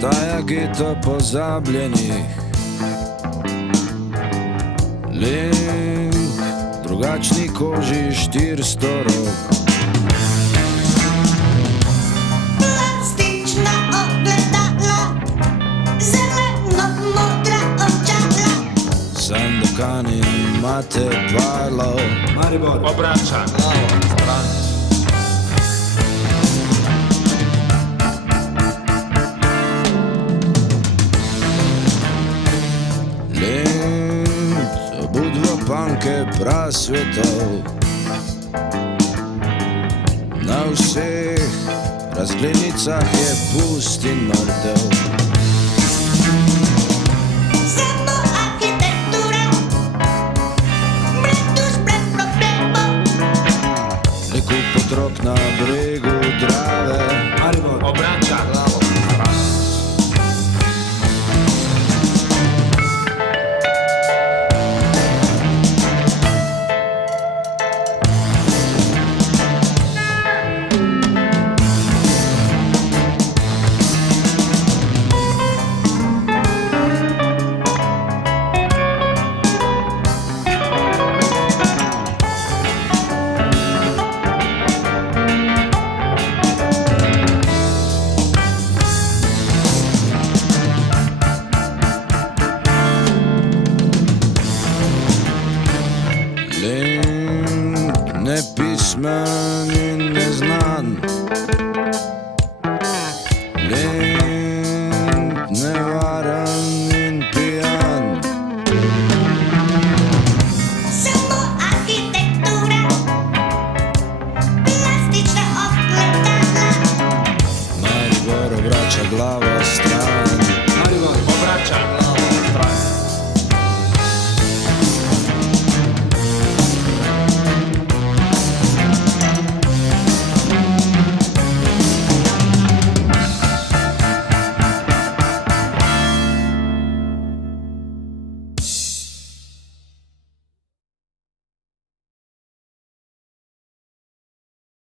Staja geto pozabljenih link, drugačni koži 400 rok. Plastična ogledala, zeleno modra očala. Sandokan in Mate Parlo, Maribor obrača glavo stran. Panke prasvetov, na vseh razglednicah je pust in mrtev. Samo arhitektura, brez duš, brez problemov. Le kup otrok na bregu Drave, Maribor obrača glavo stran. Nepismen in neznan, lent, nevaren in pijan. Samo arhitektura, plastična ogledala. Maribor obrača glavo stran. Maribor obrača